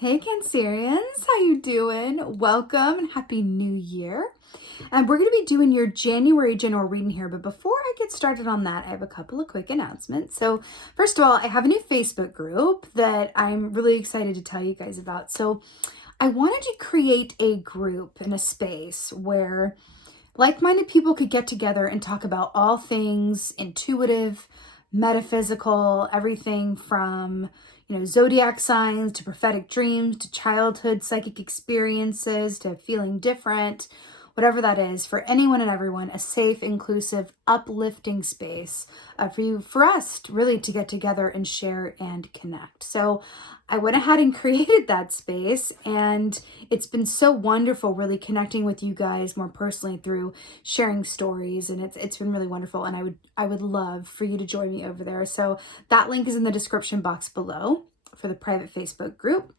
Hey Cancerians, how you doing? Welcome and Happy New Year. And we're going to be doing your January general reading here, but before I get started on that, I have a couple of quick announcements. So first of all, I have a new Facebook group that I'm really excited to tell you guys about. So I wanted to create a group and a space where like-minded people could get together and talk about all things intuitive, metaphysical, everything from zodiac signs to prophetic dreams to childhood psychic experiences to feeling different, whatever that is, for anyone and everyone, a safe, inclusive, uplifting space for us really to get together and share and connect. So I went ahead and created that space, and it's been so wonderful really connecting with you guys more personally through sharing stories, and it's been really wonderful, and I would love for you to join me over there. So that link is in the description box below for the private Facebook group.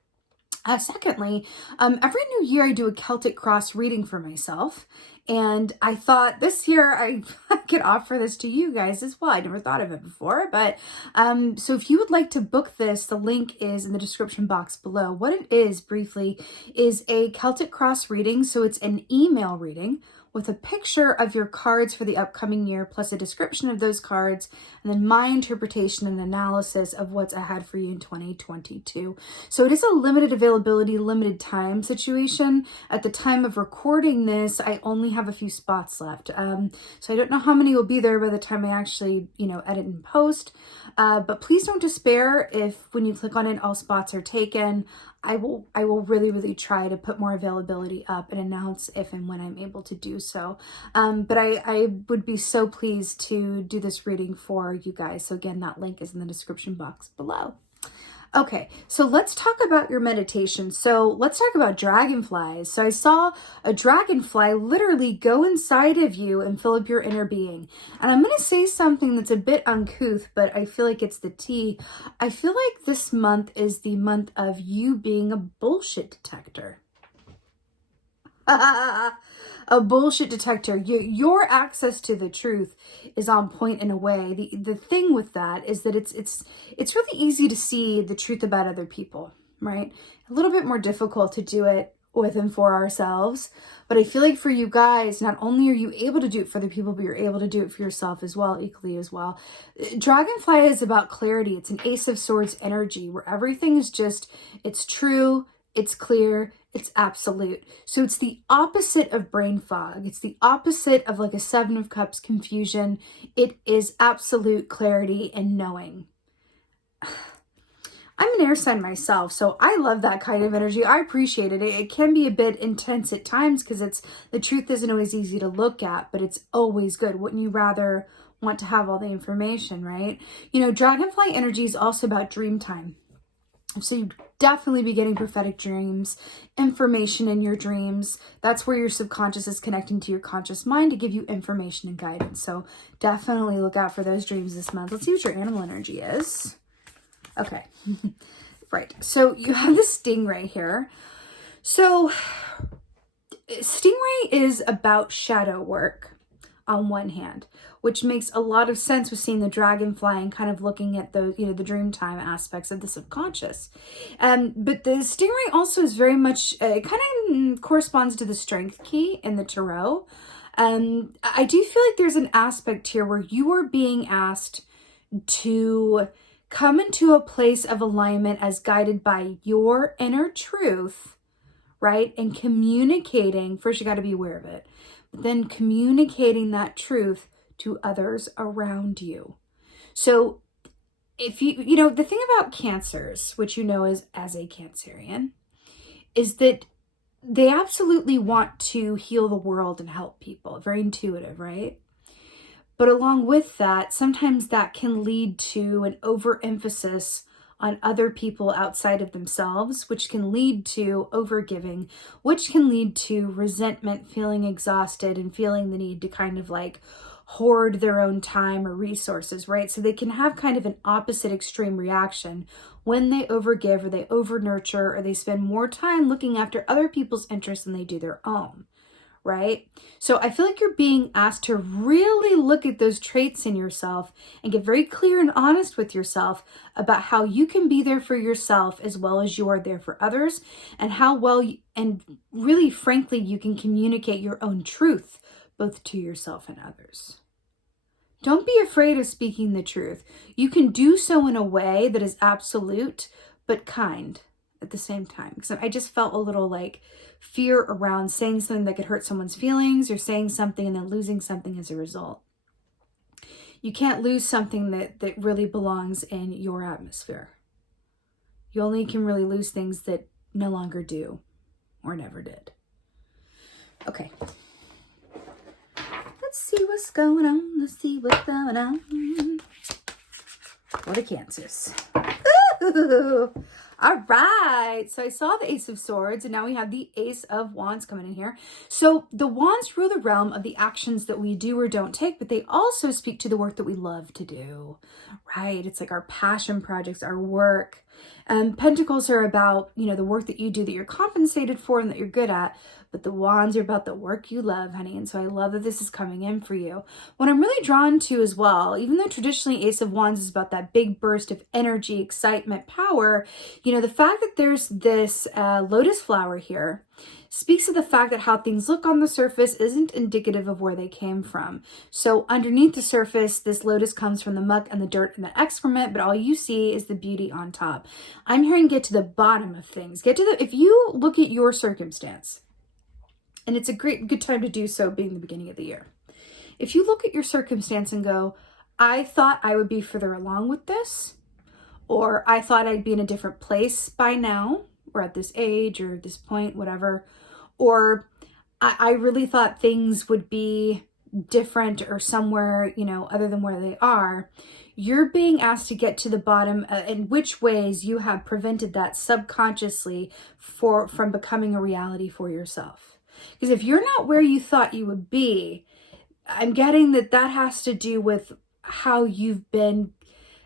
Secondly, every new year I do a Celtic cross reading for myself, and I thought this year I could offer this to you guys as well. I never thought of it before, but so if you would like to book this, the link is in the description box below. What it is, briefly, is a Celtic cross reading, so it's an email reading with a picture of your cards for the upcoming year, plus a description of those cards, and then my interpretation and analysis of what's ahead for you in 2022. So it is a limited availability, limited time situation. At the time of recording this, I only have a few spots left. So I don't know how many will be there by the time I actually, edit and post. But please don't despair if when you click on it, all spots are taken. I will really try to put more availability up and announce if and when I'm able to do so. But I would be so pleased to do this reading for you guys. So again, that link is in the description box below. Okay, so let's talk about your meditation. So let's talk about dragonflies. So I saw a dragonfly literally go inside of you and fill up your inner being. And I'm going to say something that's a bit uncouth, but I feel like it's the tea. I feel like this month is the month of you being a bullshit detector. A bullshit detector. Your access to the truth is on point in a way. The thing with that is that it's really easy to see the truth about other people, right? A little bit more difficult to do it with and for ourselves. But I feel like for you guys, not only are you able to do it for other people, but you're able to do it for yourself as well, equally as well. Dragonfly is about clarity. It's an Ace of Swords energy where everything is just, it's true, it's clear, it's absolute. So it's the opposite of brain fog. It's the opposite of like a Seven of Cups confusion. It is absolute clarity and knowing. I'm an air sign myself, so I love that kind of energy. I appreciate it. It can be a bit intense at times because the truth isn't always easy to look at, but it's always good. Wouldn't you rather want to have all the information, right? Dragonfly energy is also about dream time. So you definitely be getting prophetic dreams, information in your dreams. That's where your subconscious is connecting to your conscious mind to give you information and guidance. So definitely look out for those dreams this month. Let's see what your animal energy is. Okay. Right. So you have the stingray here. So stingray is about shadow work on one hand, which makes a lot of sense with seeing the dragonfly and kind of looking at the, the dream time aspects of the subconscious. But the stingray also is very much, it kind of corresponds to the strength key in the tarot. I do feel like there's an aspect here where you are being asked to come into a place of alignment as guided by your inner truth, right? And communicating, first you got to be aware of it, but then communicating that truth to others around you. So if the thing about cancers, which is as a Cancerian, is that they absolutely want to heal the world and help people. Very intuitive, right? But along with that, sometimes that can lead to an overemphasis on other people outside of themselves, which can lead to overgiving, which can lead to resentment, feeling exhausted, and feeling the need to kind of like hoard their own time or resources, right? So they can have kind of an opposite extreme reaction when they overgive or they over nurture or they spend more time looking after other people's interests than they do their own, right? So I feel like you're being asked to really look at those traits in yourself and get very clear and honest with yourself about how you can be there for yourself as well as you are there for others, and how well and really frankly you can communicate your own truth both to yourself and others. Don't be afraid of speaking the truth. You can do so in a way that is absolute but kind at the same time. Because I just felt a little like fear around saying something that could hurt someone's feelings, or saying something and then losing something as a result. You can't lose something that really belongs in your atmosphere. You only can really lose things that no longer do or never did. Okay. Let's see what's going on. Let's see what's going on. What are Cancers? Ooh. All right. So I saw the Ace of Swords, and now we have the Ace of Wands coming in here. So the Wands rule the realm of the actions that we do or don't take, but they also speak to the work that we love to do, right? It's like our passion projects, our work. Pentacles are about, the work that you do that you're compensated for and that you're good at. But the Wands are about the work you love, honey. And so I love that this is coming in for you. What I'm really drawn to as well, even though traditionally Ace of Wands is about that big burst of energy, excitement, power, the fact that there's this lotus flower here speaks to the fact that how things look on the surface isn't indicative of where they came from. So underneath the surface, this lotus comes from the muck and the dirt and the excrement, but all you see is the beauty on top. I'm hearing get to the bottom of things. If you look at your circumstance, and it's a good time to do so being the beginning of the year. If you look at your circumstance and go, I thought I would be further along with this, or I thought I'd be in a different place by now, or at this age, or this point, whatever, or I really thought things would be different or somewhere, other than where they are, you're being asked to get to the bottom in which ways you have prevented that subconsciously from becoming a reality for yourself. Because if you're not where you thought you would be, I'm getting that has to do with how you've been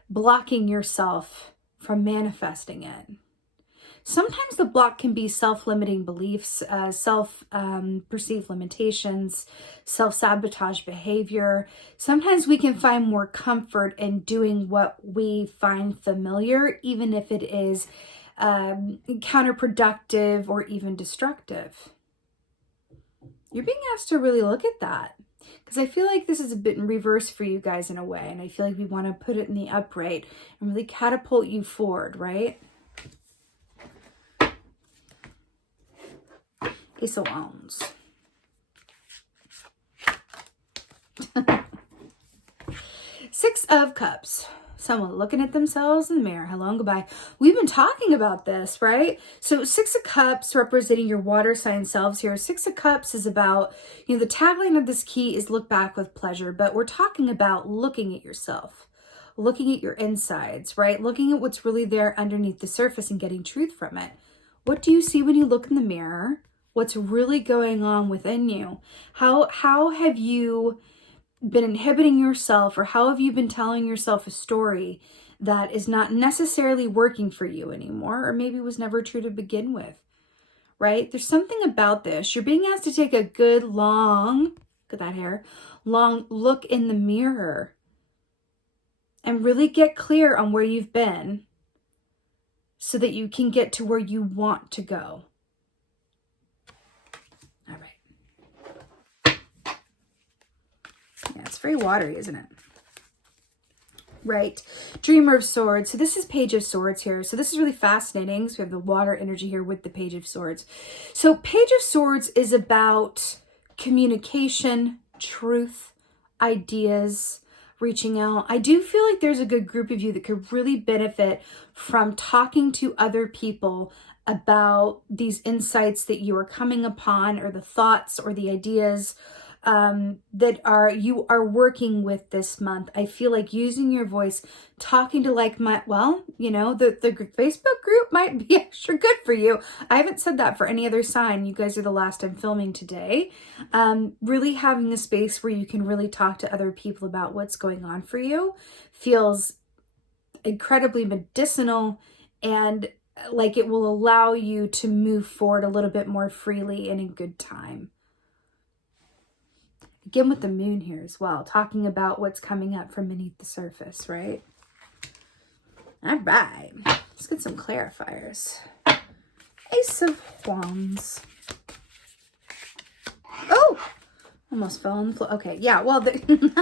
blocking yourself from manifesting it. Sometimes the block can be self-limiting beliefs, self-perceived limitations, self-sabotage behavior. Sometimes we can find more comfort in doing what we find familiar, even if it is counterproductive or even destructive. You're being asked to really look at that, because I feel like this is a bit in reverse for you guys in a way, and I feel like we want to put it in the upright and really catapult you forward, right? Ace of Wands. Six of Cups. Someone looking at themselves in the mirror. Hello and goodbye. We've been talking about this, right? So Six of Cups representing your water sign selves here. Six of Cups is about, the tagline of this key is look back with pleasure, but we're talking about looking at yourself, looking at your insides, right? Looking at what's really there underneath the surface and getting truth from it. What do you see when you look in the mirror? What's really going on within you? How have you been inhibiting yourself, or how have you been telling yourself a story that is not necessarily working for you anymore, or maybe was never true to begin with, right? There's something about this. You're being asked to take a good long, look at that hair, long look in the mirror and really get clear on where you've been so that you can get to where you want to go. All right. Yeah, it's very watery, isn't it? Right. Dreamer of Swords. So this is Page of Swords here. So this is really fascinating. So we have the water energy here with the Page of Swords. So Page of Swords is about communication, truth, ideas, reaching out. I do feel like there's a good group of you that could really benefit from talking to other people about these insights that you are coming upon, or the thoughts or the ideas that you are working with this month. I feel like using your voice, talking to the Facebook group might be extra good for you. I haven't said that for any other sign. You guys are the last I'm filming today. Really having a space where you can really talk to other people about what's going on for you feels incredibly medicinal, and like it will allow you to move forward a little bit more freely and in good time. Again with the moon here as well, talking about what's coming up from beneath the surface, right? All right, let's get some clarifiers. Ace of Wands. Oh, almost fell on the floor. Okay, yeah, well, remember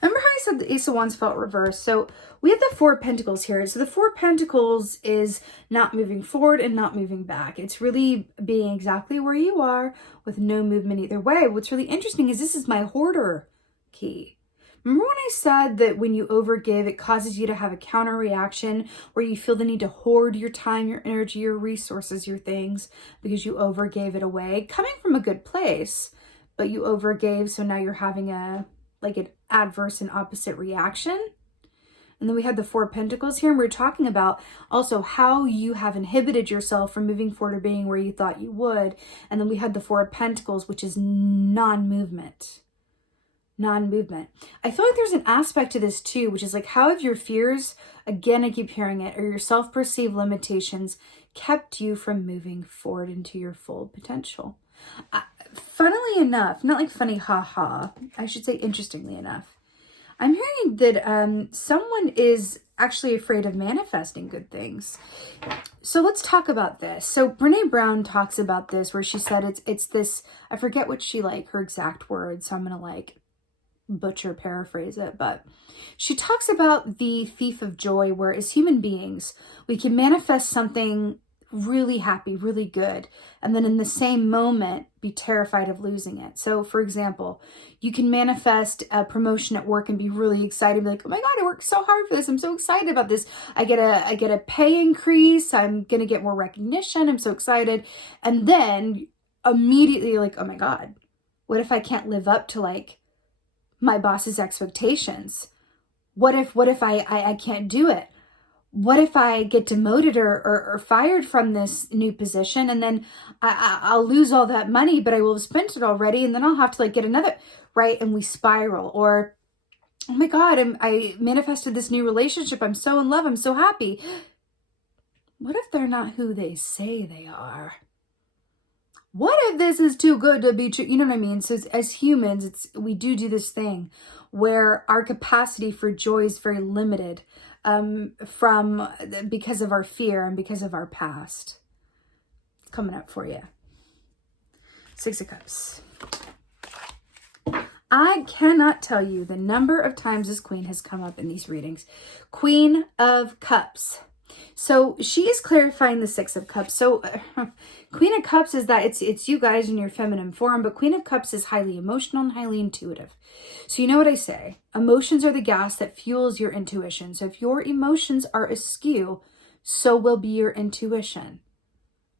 how I said the Ace of Wands felt reversed? So we have the Four of Pentacles here. So the Four of Pentacles is not moving forward and not moving back. It's really being exactly where you are with no movement either way. What's really interesting is this is my hoarder key. Remember when I said that when you overgive, it causes you to have a counter reaction where you feel the need to hoard your time, your energy, your resources, your things because you overgave it away, coming from a good place, but you overgave. So now you're having an adverse and opposite reaction. And then we had the Four of Pentacles here, and we're talking about also how you have inhibited yourself from moving forward or being where you thought you would. And then we had the Four of Pentacles, which is non-movement. I feel like there's an aspect to this too, which is like, how have your fears, again, I keep hearing it, or your self-perceived limitations kept you from moving forward into your full potential? Funnily enough, not like funny, haha, I should say interestingly enough, I'm hearing that someone is actually afraid of manifesting good things. So let's talk about this. So Brene Brown talks about this where she said it's this, I forget what her exact words, so I'm going to butcher paraphrase it, but she talks about the thief of joy, where as human beings we can manifest something really happy, really good, and then in the same moment be terrified of losing it. So for example, you can manifest a promotion at work and be really excited, be like, oh my god, I worked so hard for this, I'm so excited about this, I get a pay increase, I'm gonna get more recognition, I'm so excited, and then immediately oh my god, what if I can't live up to my boss's expectations? What if I can't do it? What if I get demoted or fired from this new position, and then I'll lose all that money, but I will have spent it already, and then I'll have to get another, right? And we spiral. Or, oh my god, I manifested this new relationship, I'm so in love, I'm so happy. What if they're not who they say they are? What if this is too good to be true? You know what I mean? So as humans, we do this thing where our capacity for joy is very limited because of our fear and because of our past. It's coming up for you. Six of Cups. I cannot tell you the number of times this queen has come up in these readings. Queen of Cups. So she is clarifying the Six of Cups. So Queen of Cups is that it's you guys in your feminine form, but Queen of Cups is highly emotional and highly intuitive. So you know what I say, emotions are the gas that fuels your intuition. So if your emotions are askew, so will be your intuition,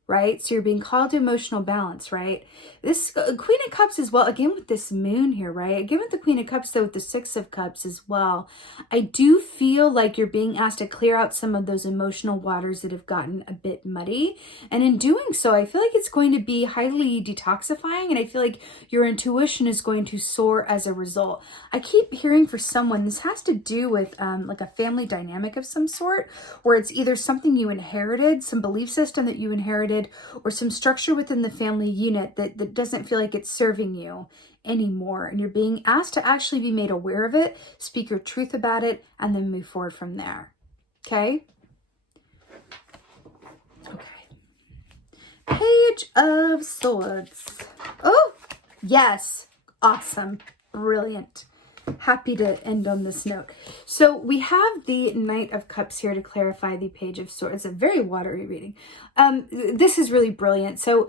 right? So you're being called to emotional balance, right? This Queen of Cups as well, again with this moon here, right? Again with the Queen of Cups, though, with the Six of Cups as well. I do feel like you're being asked to clear out some of those emotional waters that have gotten a bit muddy. And in doing so, I feel like it's going to be highly detoxifying. And I feel like your intuition is going to soar as a result. I keep hearing for someone, this has to do with a family dynamic of some sort, where it's either something you inherited, some belief system that you inherited, or some structure within the family unit that doesn't feel like it's serving you anymore. And you're being asked to actually be made aware of it, speak your truth about it, and then move forward from there. Okay? Okay. Page of Swords. Oh, yes. Awesome. Brilliant. Happy to end on this note. So we have the Knight of Cups here to clarify the Page of Swords. It's a very watery reading. This is really brilliant. So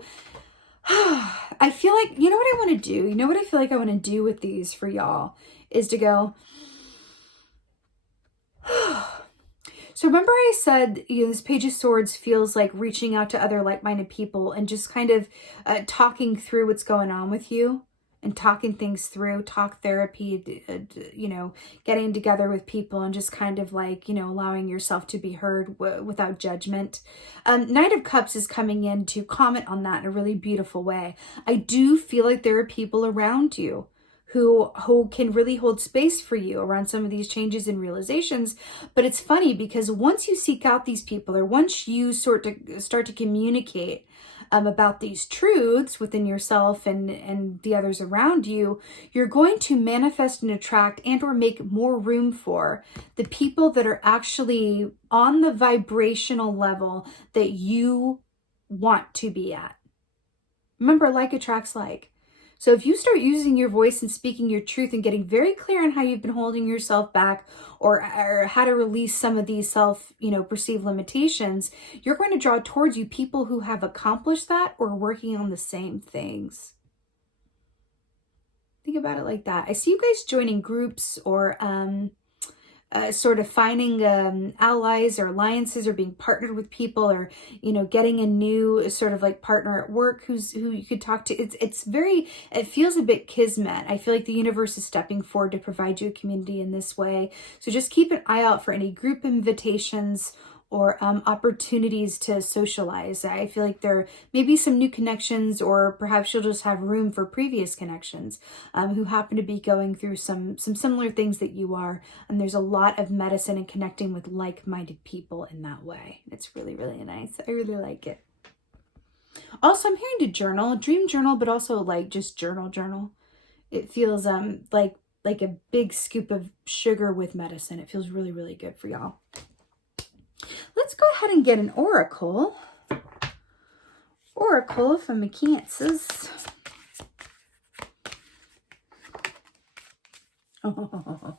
I feel like, you know what I want to do? You know what I feel like I want to do with these for y'all is to go, so remember I said, this Page of Swords feels like reaching out to other like-minded people and just kind of talking through what's going on with you. And talking things through, talk therapy, getting together with people and just kind of allowing yourself to be heard without judgment. Knight of Cups is coming in to comment on that in a really beautiful way. I do feel like there are people around you who can really hold space for you around some of these changes and realizations. But it's funny because once you seek out these people, or once you start to communicate about these truths within yourself and the others around you, you're going to manifest and attract and or make more room for the people that are actually on the vibrational level that you want to be at. Remember, like attracts like. So if you start using your voice and speaking your truth and getting very clear on how you've been holding yourself back or how to release some of these perceived limitations, you're going to draw towards you people who have accomplished that or working on the same things. Think about it like that. I see you guys joining groups or sort of finding allies or alliances or being partnered with people or, getting a new sort of like partner at work who you could talk to. It feels a bit kismet. I feel like the universe is stepping forward to provide you a community in this way. So just keep an eye out for any group invitations or opportunities to socialize. I feel like there may be some new connections, or perhaps you'll just have room for previous connections who happen to be going through some similar things that you are. And there's a lot of medicine in connecting with like-minded people in that way. It's really, really nice. I really like it. Also, I'm hearing to journal, dream journal, but also like just journal. It feels like a big scoop of sugar with medicine. It feels really, really good for y'all. Let's go ahead and get an oracle. Oracle from Kansas. Oh.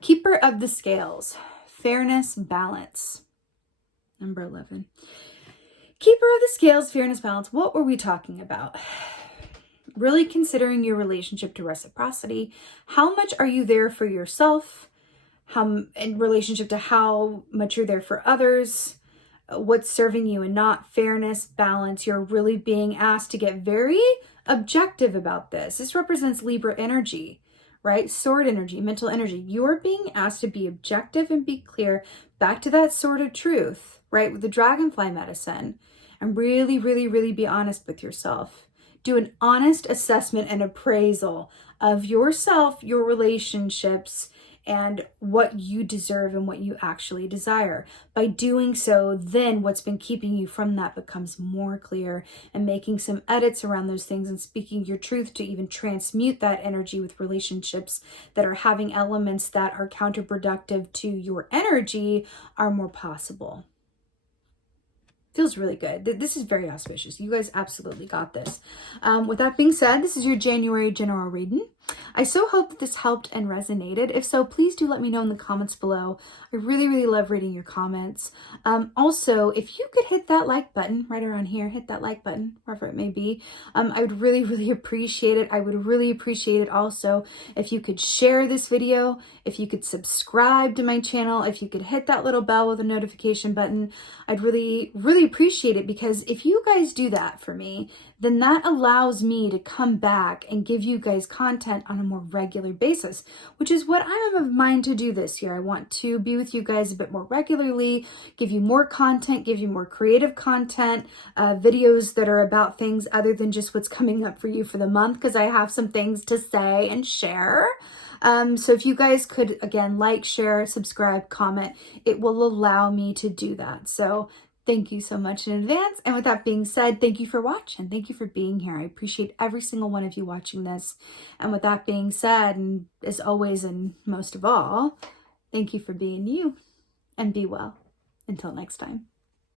Keeper of the scales. Fairness, balance. Number 11. Keeper of the scales, fairness, balance. What were we talking about? Really considering your relationship to reciprocity. How much are you there for yourself? How in relationship to how much you're there for others, what's serving you and not. Fairness, balance. You're really being asked to get very objective about this. This represents Libra energy, right? Sword energy, mental energy. You're being asked to be objective and be clear. Back to that sword of truth, right? With the Dragonfly medicine, and really, really, really be honest with yourself. Do an honest assessment and appraisal of yourself, your relationships, and what you deserve and what you actually desire. By doing so, then what's been keeping you from that becomes more clear, and making some edits around those things and speaking your truth to even transmute that energy with relationships that are having elements that are counterproductive to your energy are more possible. Feels really good. This is very auspicious. You guys absolutely got this. With that being said, this is your January general reading. I so hope that this helped and resonated. If so, please do let me know in the comments below. I really, really love reading your comments. Also, if you could hit that like button right around here, hit that like button, wherever it may be. I would really, really appreciate it. I would really appreciate it also if you could share this video, if you could subscribe to my channel, if you could hit that little bell with a notification button. I'd really, really appreciate it, because if you guys do that for me, then that allows me to come back and give you guys content on a more regular basis, which is what I'm of mind to do this year. I want to be with you guys a bit more regularly, give you more content, give you more creative content, videos that are about things other than just what's coming up for you for the month, because I have some things to say and share. So if you guys could, again, like, share, subscribe, comment, it will allow me to do that. So thank you so much in advance. And with that being said, thank you for watching. Thank you for being here. I appreciate every single one of you watching this. And with that being said, and as always, and most of all, thank you for being you, and be well. Until next time.